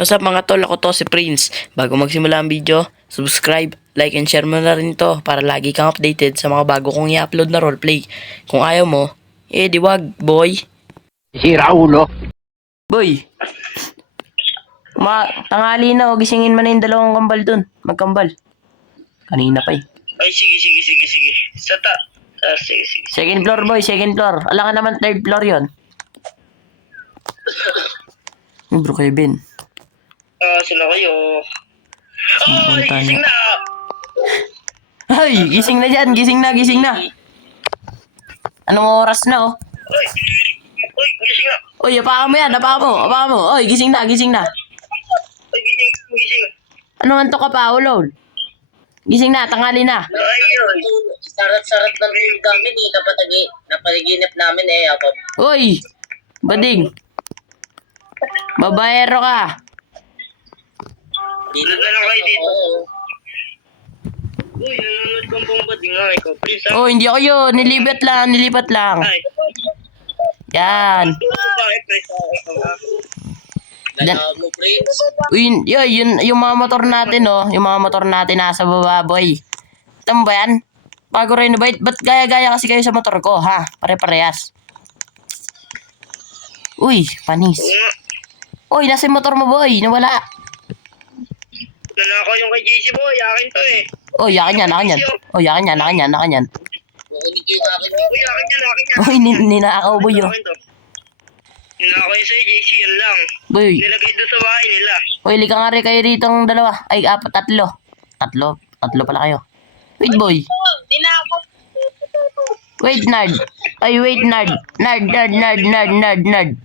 What's up mga tol, ako to si Prince. Bago magsimula ang video, subscribe, like and share mo na rin ito para lagi kang updated sa mga bago kong i-upload na roleplay. Kung ayaw mo, di wag, boy. Sira ulo. Boy, tanghali na, gisingin mo na yung dalawang kambal dun. Magkambal. Kanina pa eh. Ay, sige. Sige. Second floor boy, second floor. Alam ka naman third floor yon. Bro Kevin. Sino kayo? Ay, Punta gising na. na! Ay, gising na dyan, gising na. Anong oras na oh? Uy, gising na! Uy, apakan mo yan, apakan mo. Uy, gising na. Uy, gising. Ano antok ka pa, ulol? Gising na, tanghali na. Ayun. Sarat-sarat ng tulog namin eh. Napaliginip namin eh. Ako. Uy, bading. Babaero ka. Dito na lang kayo dito. Uy, nanonood kang bumbad nga. Ikaw, please. Oh, hindi ako yun. Nilipat lang. Ay, Yan. babae, please. Ikaw ha. Ganda mo, Prince. Uy, yun, yung mga motor natin, oh. Yung mga motor natin nasa baba, boy. Tama ba yan? Bago renovate, ba't gaya-gaya kasi kayo sa motor ko, ha? Pare-parehas. Uy, panis. Oo nga. Uy, nasa yung motor mo, boy. Nawala. Nanakaw yung kay JC boy. Akin to eh. Oh, yakin yan. Oh, yakin yan. Kukunin ko yung akin. Uy, akin yan. Uy, ninakaw, boy, oh. Akin to. Nanakaw yung sa'yo, JC. Yan lang. Boy. Nilagay doon sa bahay nila. Uy, lika nga rin kayo rito ng dalawa. Ay, tatlo. Tatlo pala kayo. Wait, boy. Wait, nerd. Ay, wait, nerd. Nerd.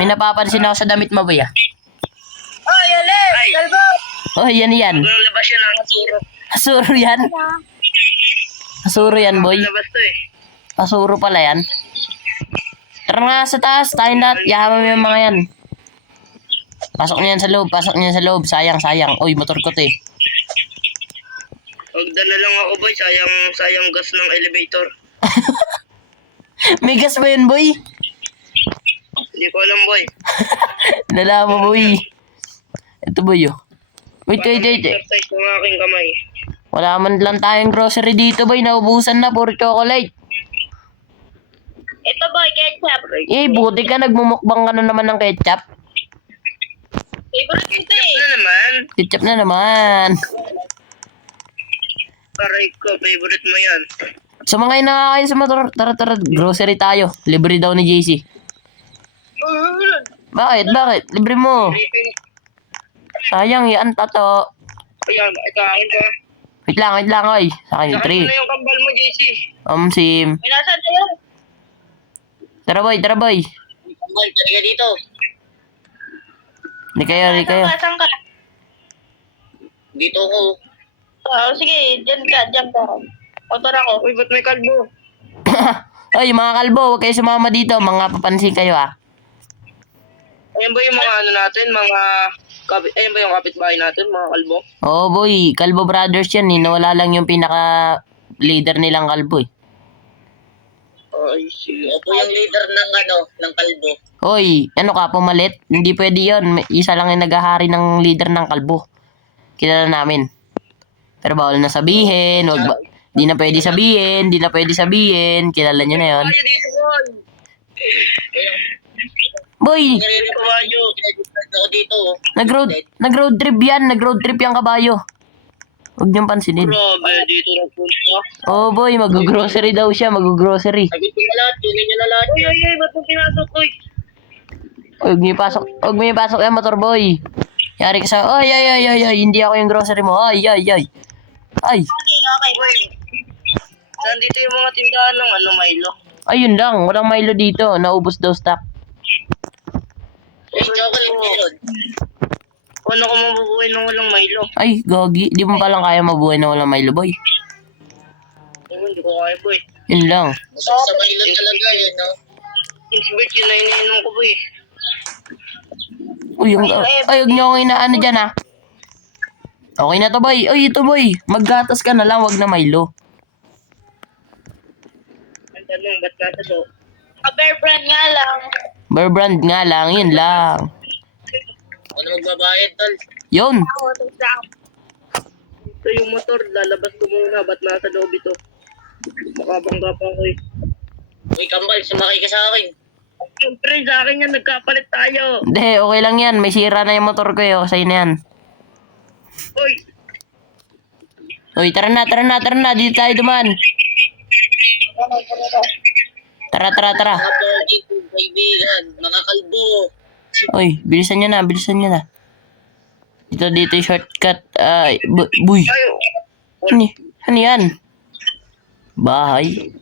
May napapansin ako sa damit mo, boy, ah. Ay, Oh, yan. walang labas yan ang asuro. Asuro yan, boy. Labas to eh. Asuro pala yan. Tara nga sa taas. Tayo lahat. Yaman mo yung mga yan. Pasok niyan sa loob. Sayang. Uy, motor ko to eh. Magdala lang ako boy, sayang gas ng elevator. May gas ba yun, boy? Hindi ko alam boy. Dala mo, boy. Ito, boy, oh. Wait. Exercise ng aking kamay. Wala man lang tayong grocery dito, boy. Naubusan na. Puro chocolate. Ito boy, ketchup. Buti ka. Nagmumukbang ka na naman ng ketchup. Favorite ko eh. Ano naman? Ketchup na naman. Aray ko, favorite mo yan. Sumakay na kayo sa motor. Tara. Grocery tayo. Libre daw ni JC. Bakit? Libre mo. Sayang yan, tato. Ayan, ikain ka. Wait lang, oy. Sa akin, Saan 3. mo na yung kambal mo, JC? Sim. May nasan na yun? Tara, boy. Kambal, talaga dito. Di kayo. Saan ka? Dito ko. Sige, dyan ka. Motor ako. Uy, ba't may kalbo? Oy, mga kalbo, huwag kayo sumama dito. Mga papansin kayo, ah. Ayan ba yung mga ano natin, ayan ba yung kapitbahay natin, mga kalbo? Oo, boy. Kalbo brothers yan, eh. Nawala lang yung pinaka-leader nilang kalbo, eh. Ay, sige. Ako yung leader ng kalbo. Hoy, ano ka, pumalit? Hindi pwede yun. Isa lang yung naghahari ng leader ng kalbo. Kilala namin. Pero bawal na sabihin. Di na pwede sabihin. Kilala nyo na yun. Kayo dito, boy. Boy, Dito, kayo. Ako dito. nag-road trip yan. Nag-road trip yung kabayo. Huwag niyong pansinin. Grabe, dito nagpunta. Oh, boy, mag-grocery daw siya. Mag-grocery. Sagot ko na lahat. Kunin nyo na lahat. Uy, ba't mo pinasok, uy? Huwag mo ipasok yan, motor boy. Yari ka sa, ay, hindi ako yung grocery mo. Ay. Okay. Uy, nandito yung mga tindahan ng Milo. Ayun lang, walang Milo dito. Naubos daw stock. Chocolate yun. Ano ko mabubuhay nang walang Milo? Ay, gagi. Di mo palang kaya mabuhay na walang Milo, boy. Hindi ko kaya, boy. Yun lang. Busog sa Milo talaga yun, no? Since birth, yun na iniinom ko, boy. Uy, huwag niyo akong inaano dyan, ha. Okay na to, boy. Uy, ito, boy. Maggatas ka na lang, wag na Milo. Ang tanong, ba't nasa to? Bear brand nga lang. Bear brand nga lang, yun lang. Ano magbabayad, tol. Yun. Ito yung motor, lalabas ko muna. Ba't nasa loob ito? Makabangga pa ako eh. Uy, Kambal, sumakay ka sa akin. Siyempre, sa akin yan, nagkapalit tayo. Hindi, okay lang yan. May sira na yung motor ko eh. Sa'yo na yan. Uy, Uy, tara na. Dito tayo duman. Tara. Mga pogi, kaibigan, mga kalbo. Uy, bilisan nyo na. Dito yung shortcut. Boy. tayo. Ano yan? Bahay.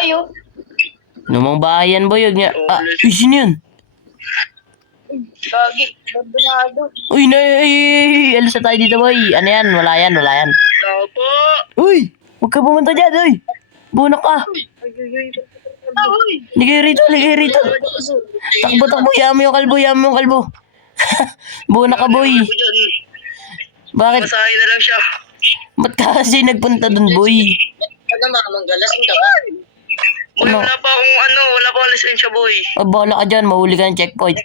Ayo. Lumang bahay yan, boy. Huwag niya. Uy, sino yun? Gagi. Abandonado. Uy, alis na tayo dito, boy. Ano yan? Wala yan. Tao po. Uy, huwag ka pumunta dyan, uy. Bunak ka. Ay. Ligay rito. Takbo, yaman yung kalbo. Bunak ka, boy. Bakit? Masahe na lang siya. Ba't ka kasi nagpunta dun, boy? Ano, mamanggalasing ka ba? Boy, Ano? wala pa akong lisensya, boy. Bahala ka dyan, mahuli ka ng checkpoint.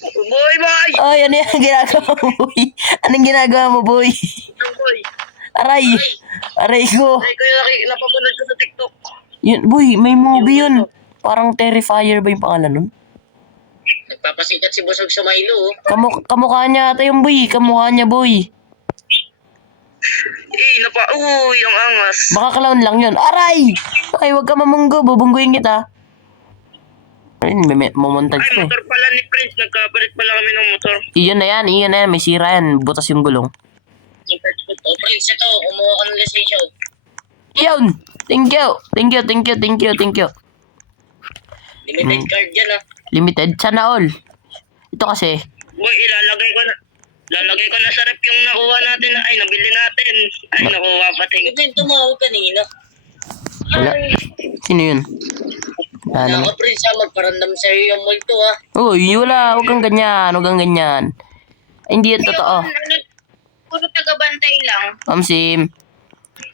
Boy, boy! Ay, ano yung ginagawa mo, boy? Anong ginagawa mo, boy? Ano, boy? Aray ko. Ay, kuya, napapanood ko sa TikTok. Yun, boy, may movie yun. Parang Terrifier ba yung pangalan nun? Nagpapasikat si Busog sa Milo, oh. Kamukha niya ata yung boy. Kamukha niya, boy. Uy, ang angas. Baka clown lang yun. Aray! Ay, wag ka mamunggo. Bubungguin kita. Ay, mamontage Ay, ko eh. motor pala ni Prince. Nagkapalit pala kami ng motor. Iyon na yan. May sira yan. Butas yung gulong. Oh, Prince, ito, kumuha ka ng lisensya. Yun! Thank you. Limited card yan, ah. Limited. Sana all. Ito kasi. Boy, ilalagay ko na sa rep yung nakuha natin. Ay, nabili natin. Ay, nakuha pati. Ito tumawag kanina. Wala. Sino yun? Wala Wala naman. ka, Prince, ah. Magparamdam sa'yo yung multo, ah. Uy, wala. Huwag kang ganyan. Ay, hindi yan totoo. Puro taga-bantay lang. Sim.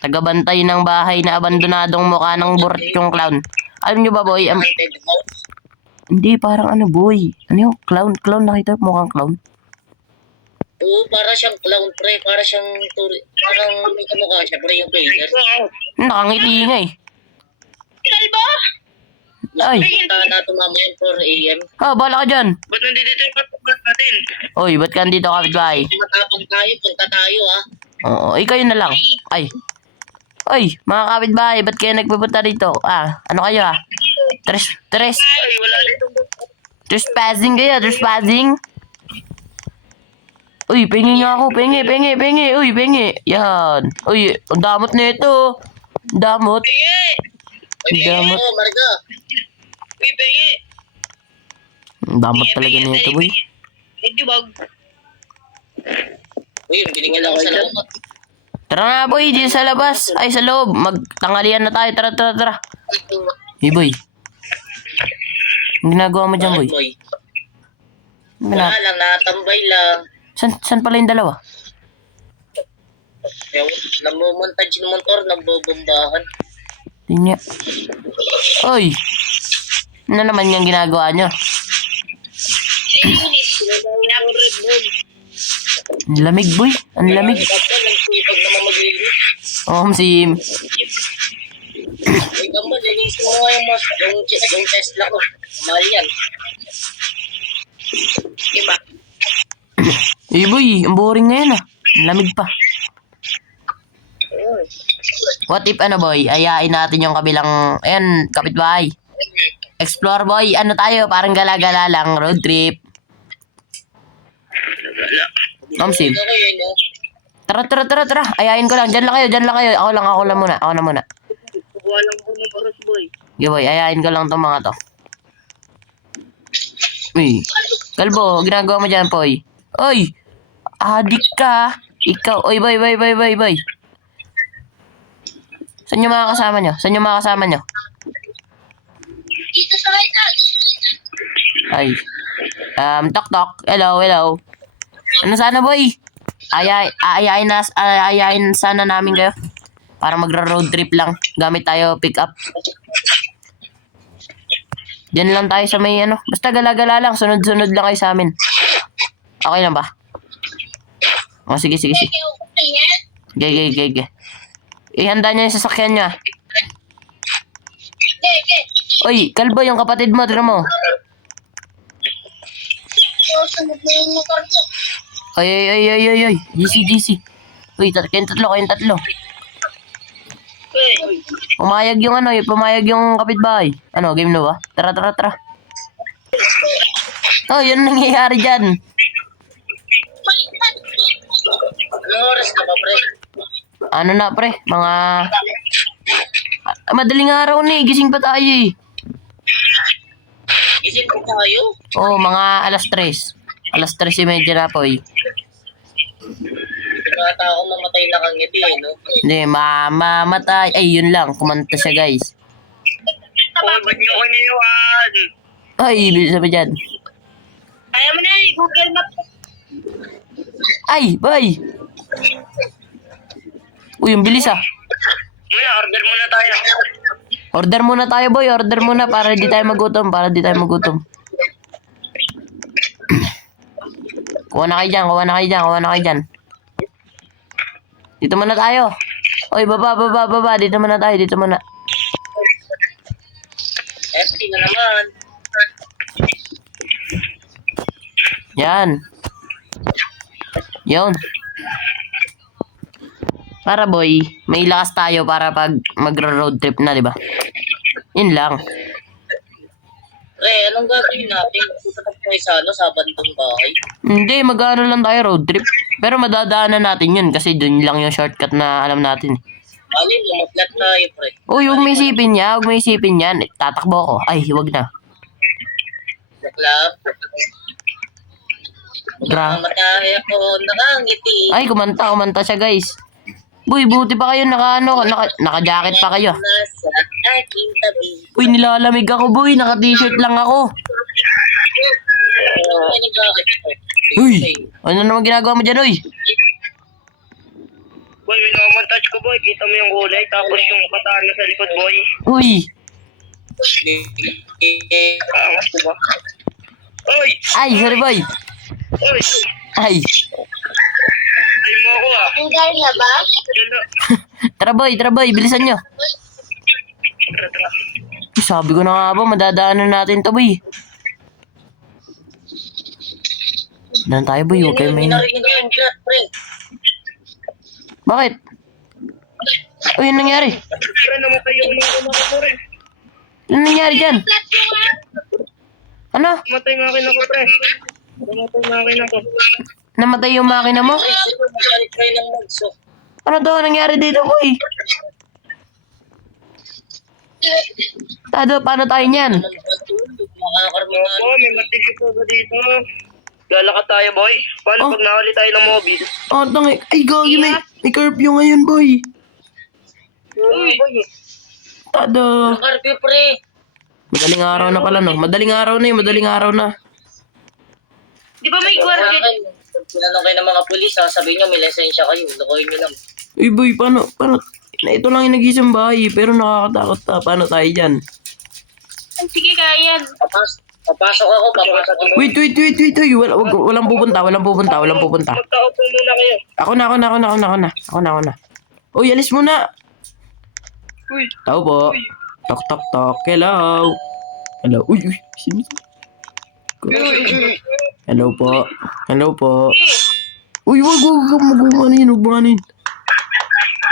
Tagabantay ng bahay na abandonadong mukha ng burat yung clown. Alam nyo ba, boy? Haunted house. Hindi, parang ano, boy. Ano yung clown? Clown, nakita mo mukhang clown? Oo, para siyang clown, pre. Para siyang parang may kamukha siya, pre, yung painter. Nakangiti nga eh. Kalbo? Ay. Punta na ito mamaya 4 a.m. Bala ka dyan. Ba't nandito yung kapatid natin? Uy, ba't ka nandito, kapitbahay? Matapang tayo, punta tayo, ah. Oo, kayo na lang. Ay. Uy, mga kapitbahay, ba't kayo nagpupunta dito? Ano kayo Tres. Ay, wala dito. Trespassing kayo, trespassing. Uy, pengi nga ako, pengi. Uy, pengi. Yan. Uy, ang damot na ito. Damot. Pingi! Ay, Damot. oo, Marga. Uy, pingi! Ang damot talaga na ito, boy. Hindi, wag. Uy, bilingan ako sa lakot. Tara na, boy, dito sa labas. Ay, sa loob. Magtanghalian na tayo. Tara. Hey, boy. Ang ginagawa mo dyan, boy? Boy. Ano Wala na? lang, natambay lang. San pala yung dalawa? Yung namumontage ng motor, nabobombahan. Tingnan. Oy! Ano naman yung ginagawa nyo? Ang lamig, boy. Ang lamig. Ang kapal, ang sipag naman maglinis. Sim. Uy, Kambal, linisin mo nga yung Tesla ko. Mahal yan. Diba? Boy, ang boring ngayon Ang lamig pa. What if boy, ayain natin yung kabilang, ayan, kapitbahay. Explore, boy. Ano tayo? Parang gala-gala lang. Road trip. Sim. Ito kayo, no? Tara. Ayain ko lang. Diyan lang kayo. Ako lang muna. Kukuha lang ko ng oras, boy. Okay, boy. Ayain ko lang tong mga to. Uy. Kalbo, ginagawa mo dyan, boy. Oy! Adik ka. Ikaw. Oy, boy. Saan yung mga kasama nyo? Dito sa right side. Ay. Tok. Hello. Ano sana, boy? Ayain sana namin kayo. Para magra-road trip lang. Gamit tayo pick up. Diyan lang tayo sa may Basta gala-gala lang. Sunod-sunod lang kayo sa amin. Okay lang ba? O, sige. Okay, okay yan. Ge. Ihanda niya yung sasakyan niya. Okay. Oy, kalbo yung kapatid mo, tignan mo. Susunod na yung motor ko. Oy. GC. Uy, kayong tatlo. Uy, Pumayag yung kapitbahay. Ano, game na ba? Tara. Oh, yun ang nangyayari dyan. Anong oras ka ba, pre? Ano na, pre? Mga... madaling araw na eh. Gising pa tayo eh. Gising ko tayo. Oo, mga alas 3. Alas 3:30 na po eh. Bata ako mamatay na kang ngiti, no? Hindi, mamamatay. Ay, yun lang. Kumanta siya, guys. ba't niyo ko iniwan? Ay, bilis sabi dyan. Kaya mo na Google Maps. Ay, boy! Uy, yung bilis ah. Muna, order muna tayo. Order muna tayo, boy. Order muna para di tayo magutom. Kuha na kayo dyan. Dito muna tayo. Oy, baba. Dito muna tayo. FT na naman. Yan. Yun. Para boy, may lakas tayo para pag magra-road trip na, di ba? Yun lang. Pre, anong gagawin natin? Pupunta tayo sa bandong bahay. Hindi, mag-ano lang tayo road trip. Pero madadaanan natin yun kasi dun lang yung shortcut na alam natin. Alin, lumaplat tayo, pre. Uy, huwag may isipin yan. Tatakbo ako. Ay, huwag na. Naklap. Gra. Mamatay ako, nakangiti. Ay, kumanta siya, guys. Boy, buti pa kayo naka-jacket pa kayo. Nasa aking tabi. Uy, nilalamig ako, boy. Naka-t-shirt lang ako. Ano nagkakit ko? Uy, ano naman ginagawa mo dyan, uy? Boy, minamontage ko, boy. Kita mo yung kulay, tapos yung katana sa likod, boy. Uy, Angas, diba? Uy! ay, sorry, boy. Uy! Ay, Ay mo ako, ah. Ang gari na ba? Yun na. tara, boy. Bilisan nyo. Tara. Sabi ko na nga ba, madadaanan natin to, boy. Daan tayo, boy. Huwag kayo may... Narinig ko yung flat, pre. Bakit? Uy, ano nangyari? Pero namatay yung mga ko, pre. Ano nangyari dyan? Flat yung Ano? Namatay nga akin ako, pre. Namatay nga akin ako. Namatay yung makina mo? Ay, sige, magalit kayo ng magso. Ano to? Nangyari dito, boy? Paano tayo niyan? Makakarmangan. Oo, may matigil po ba dito? Lalakad tayo, boy. Paano Oh. pag nakali tayo ng mobile? Oh, tangi. Ay, gagi, may curfew ngayon, boy. Uy! Tado. Curfew, pre. Madaling araw na pala, no? Madaling araw na. Di ba may guardia? Tinanong kayo ng mga pulis, sasabihin nyo may lisensya kayo. Lukoyin nyo lang. Uy, boy, paano? Ito lang yung nag-isang bahay, pero nakakatakot ta. Paano tayo dyan? Sige, kaya yan. Papasok ako. Wait. Walang pupunta. Magtao po muna kayo. Ako na. Uy, alis muna. Uy! Tao po. Tok. Hello. Uy. Sino? Hello po. Uy, wag magumanin.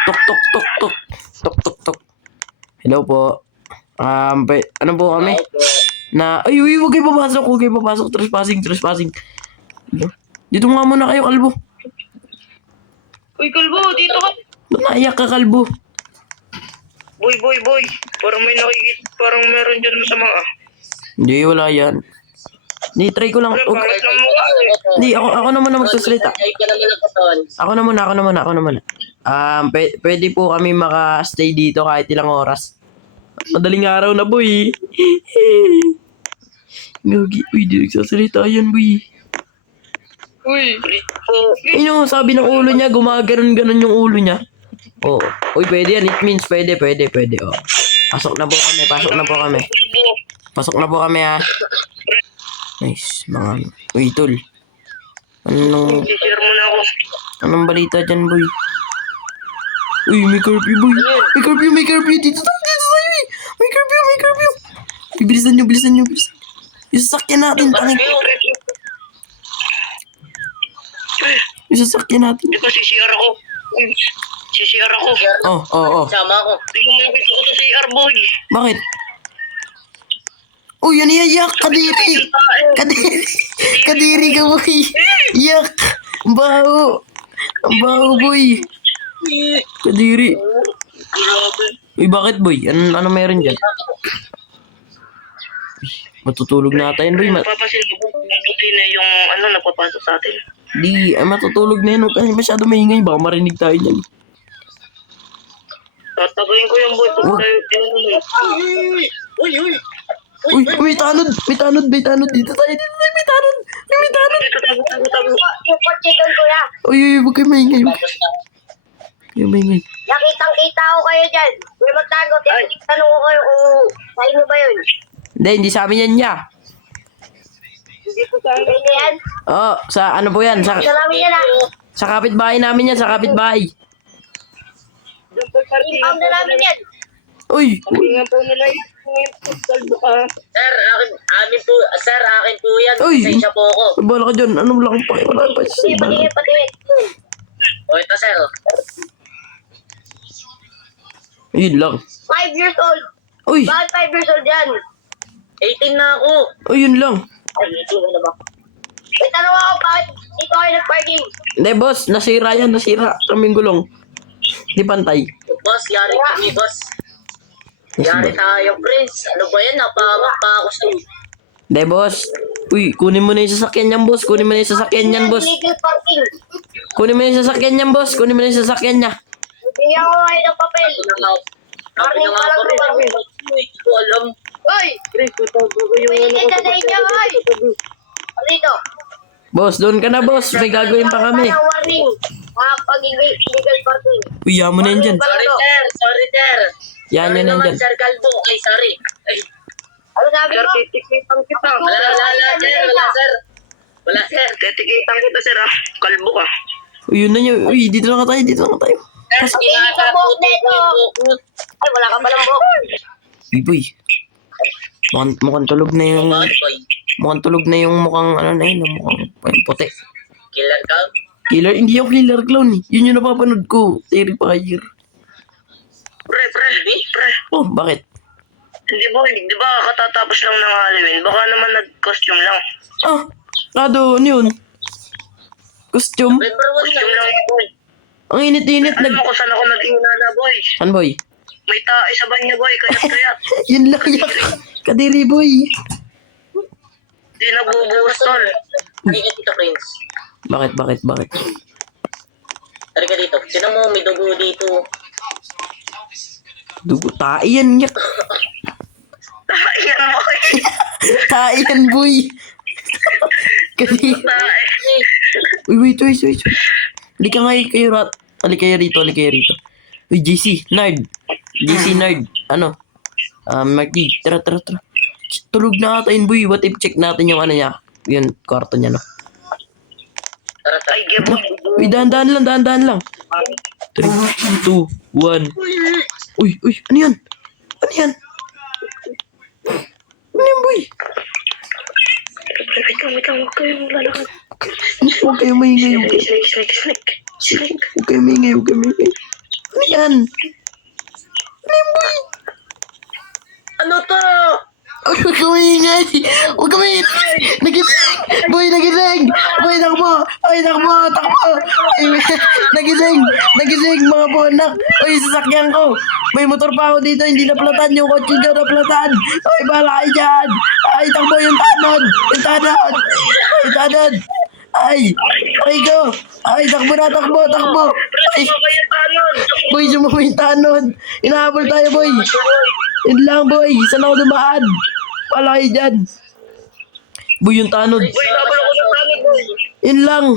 Tok. Hello po. Ano po kami? Ay, wag kayo papasok. Trespassing. Dito nga muna kayo, kalbo. Uy, kalbo! Dito ka! Naiyak ka, kalbo. Boy! Parang may nakikita. Parang meron dyan sa mga... Hindi, wala yan. Hindi, try ko lang. Pangit ng mukha eh. Hindi, ako naman na magsasalita. Ay, ka naman ang kasal. Ako naman. Pwede po kami maka-stay dito kahit ilang oras. Madaling araw na, boy. Gagi, uy, di nagsasalita yan, boy. Uy! Ayun, sabi ng ulo niya, gumaganon-ganon yung ulo niya. Oh, uy, pwede yan. It means pwede. Oh. Pasok na po kami, ha. Nice, mga... Uy, tol. I-share mo na ako. Anong balita dyan, boy? Uy, may curfew, boy. May curfew. Dito tayo, eh. May curfew. Uy, bilisan nyo. Yung sasakyan natin, tangin. Yung sasakyan natin. Di ba CCR ako? CCR ako. Oh. Sama ako. Tingnan mo nakita ko sa CR, boy. Bakit? Uy, yan yak. Kadiri. Kadiri ka, boy. Yak. Ang baho, boy. Kadiri. Grabe. Uy, bakit, boy? Ano meron dyan? Uy, matutulog na tayo, boy. Papasin mo, mabuti na yung nagpapasok sa atin. Matutulog na yan. Huwag kasi masyado maingay. Baka marinig tayo dyan. Tatagayin ko yung boy. Wag. Uy. Uy, may tanod. Dito tayo. May tanod. Dito, tago. Yung kotse doon, kuya. Uy, huwag kayo maingay. Tapos na. Nakitang-kita ko kayo dyan. May magtago. Tanong ko kayo kung sa inyo ba yun? Hindi sa amin yan niya. Hindi ko sa Hindi niya yan. Oo, sa ano po yan? Sa namin yan ah. Sa kapitbahay namin yan, sa kapitbahay. Impound na namin yan. Uy, Tingnan po nila yung kalbo ka. Sir, akin po yan. Uy. Pasensya po ako. bala ka dyan. Ano lang pa? Wala pa. Patingin. O ito, sir. Yun lang. 5 years old. Uy, Bakit 5 years old yan? 18 na ako. yun lang. Ay, hindi na ba? May tanong ako, bakit dito kayo nag-parking? Hindi, boss. Nasira yan. Kaming gulong. Di pantay. Boss, yari kami, boss. Yari tayo, Prince. Ano ba yan? Napamak pa ako sa'yo. Hindi, boss. Uy, kunin mo na yung sasakyan niyan, boss. Kunin mo na yung sasakyan niyan, boss. Illegal parking. Kunin mo na yung sasakyan niyan, boss. Kunin mo na yung sasakyan niya. Bigyan ko kayo ng papel. Sabi na nga ako rin. Hindi ko alam. Hoy! Chris, tatago ko yung May litin sa inyo, hoy! Dito. Boss, doon ka na, boss. May gagawin pa kami. Parang warning. Mga pag-illegal parking. Uy, yaman na yan dyan. Sorry, sir. Yan, Sorry yan, naman, yan. Sir Calvo. Ay, sorry. Ay, Ano sabi mo? Titikitang kita. Wala, sir. Titikitang kita, sir, ah. Kalbo ka. Uy, yun na yun. Uy, dito lang tayo. Sir, Tingin sa buhok na ito. Ay, wala ka palang buhok. Uy, boy. Mukhang tulog na yung... Mukhang tulog na yung mukhang mukhang puti. Killer ka? Killer, hindi ako killer clown eh. Yun yung napapanood ko. Terrifier. Pre. Oh, bakit? Hindi boy, di ba katatapos lang ng Halloween? Baka naman nag-costume lang. Ano yun? Costume? Remember one Costume lang yun, boy. Ang init-init. Alam mo kung saan ako nag-iinala, boy? San, boy? May tae sa banyo, boy. Kayat. Yun lang yak. Kadiri, boy. Di nabubuhos, tol. Hindi ka dito, Prince. Bakit? Tari ka dito. Sino mo may dugo dito? Dugo, tae yan yak. Ayan, boy. Tae yan, boy. Kadiri. Tae. Uy, wait. Halika nga kayo, rat. Halika kayo rito. Uy, JC, nerd. Ano? Marky, tara. Tulog na ata yun, boy. What if check natin yung ano niya? Yung kwarto niya, no? Tara. Ay, gebo. Uy, dahan-dahan lang. 3, 2, 1. Uy, ano yan? Ano yan, boy? Wait lang. Huwag kayong lalakad. Huwag kayo maingay. Snake. Huwag kayo maingay. Ano yan? Boy? Ano to? Huwag ka maingay! Nagising! Boy, nagising! Boy, takbo! Nagising, mga bonak! Uy, sasakyan ko! May motor pa ako dito, hindi naplatan yung kotse nyo, naplatan! Uy, bahala kayo dyan! Ay, takbo yung tanod! Ay, go! Ay, takbo! Ay, boy, sumama yung tanod! Inahabol tayo, boy! Yun lang, boy! Saan ako dumaan? Bahala kayo dyan! Boy, yung tanod! Boy, babalo ko sa tanong, boy. Yun lang!